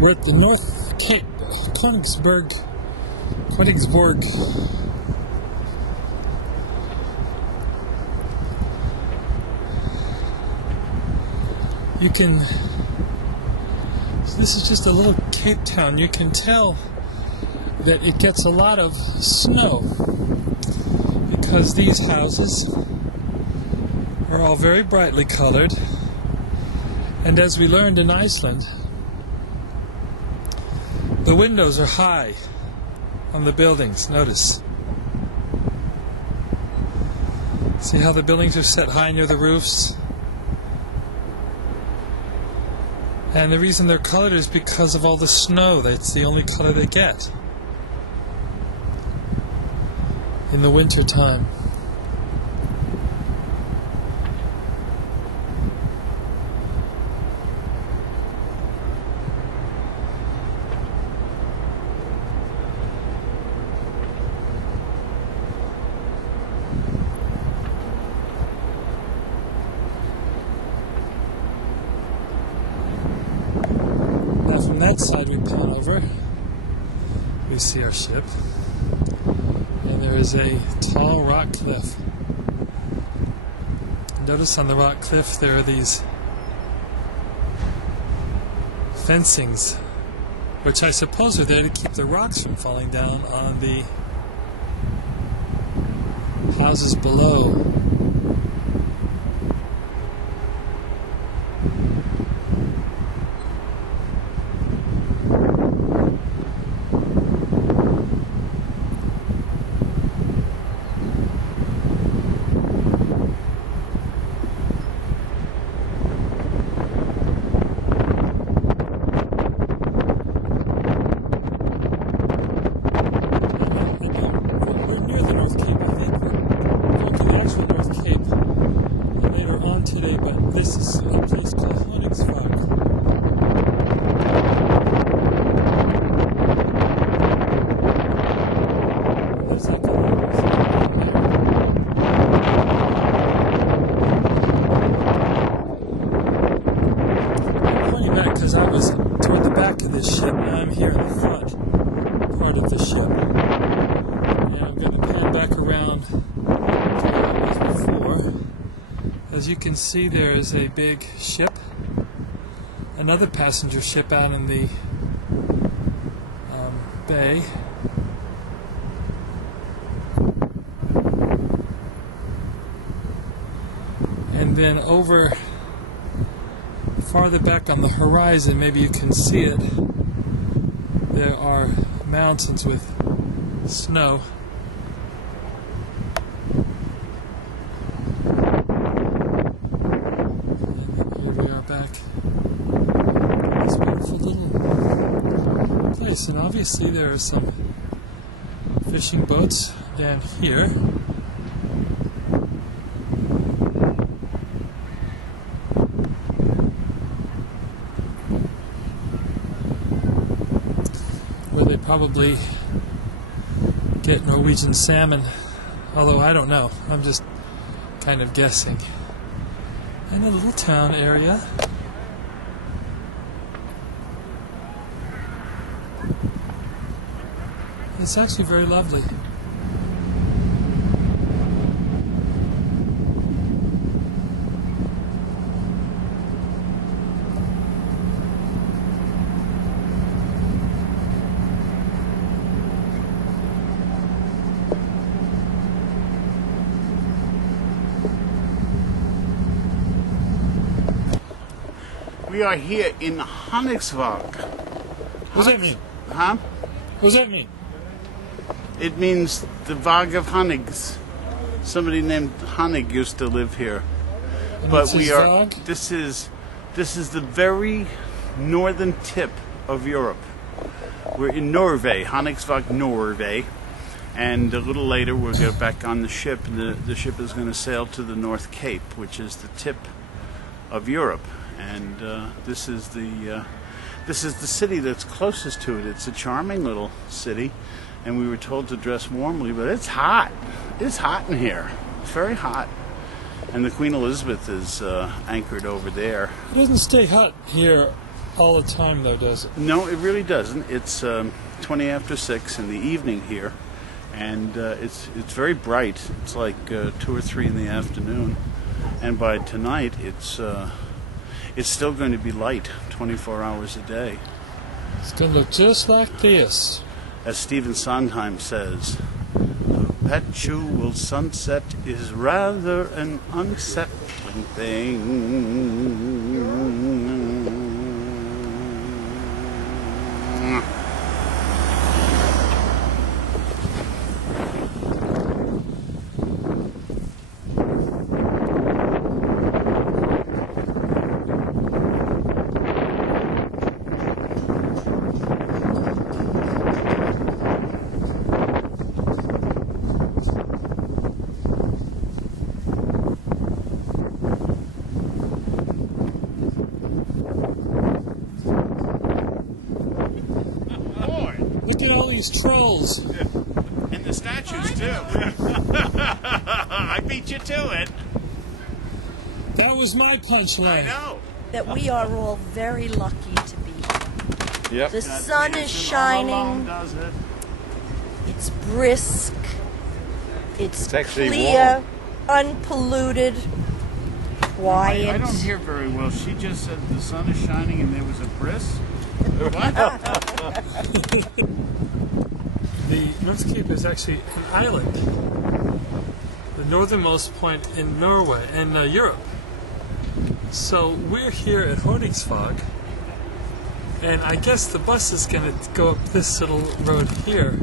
We're at the North Cape, Königsberg. So this is just a little Cape town. You can tell that it gets a lot of snow because these houses are all very brightly colored, and as we learned in Iceland, the windows are high on the buildings. Notice. See how the buildings are set high near the roofs? And the reason they're colored is because of all the snow. That's the only color they get in the winter time. From that side we pan over, we see our ship, and there is a tall rock cliff. Notice on the rock cliff there are these fencings, which I suppose are there to keep the rocks from falling down on the houses below. Today, but this is a place called Honningsvag. There's like a I'm pointing back because I was toward the back of this ship. Now I'm here in the front part of the ship, and I'm going to pan back around to where I was before. As you can see, there is a big ship, another passenger ship out in the bay. And then over farther back on the horizon, maybe you can see it, there are mountains with snow. Back in this beautiful little place, and obviously there are some fishing boats down here. Where they probably get Norwegian salmon, although I don't know, I'm just kind of guessing. In a little town area. It's actually very lovely. We are here in Honningsvag. What does that mean? Huh? What does that mean? It means the Vag of Honnigs. Somebody named Honnig used to live here. And but we are. Vag? This is the very northern tip of Europe. We're in Norway, Honningsvag, Norway, and a little later we'll get back on the ship. The ship is going to sail to the North Cape, which is the tip of Europe. And this is the city that's closest to it. It's a charming little city, and we were told to dress warmly, but it's hot. It's hot in here. It's very hot. And the Queen Elizabeth is anchored over there. It doesn't stay hot here all the time, though, does it? No, it really doesn't. It's 20 after 6 in the evening here, and it's very bright. It's like 2 or 3 in the afternoon, and by tonight it's still going to be light 24 hours a day. It's going to look just like this. As Stephen Sondheim says, perpetual sunset is rather an unsettling thing. Look at all these trolls. And the statues, too. I beat you to it. That was my punchline. I know. That we are all very lucky to be here. Yep. The sun is shining. Does it? It's brisk. It's actually clear, unpolluted, quiet. I don't hear very well. She just said the sun is shining and there was a brisk. What? The North Cape is actually an island, the northernmost point in Norway and Europe. So we're here at Honningsvag, and I guess the bus is going to go up this little road here.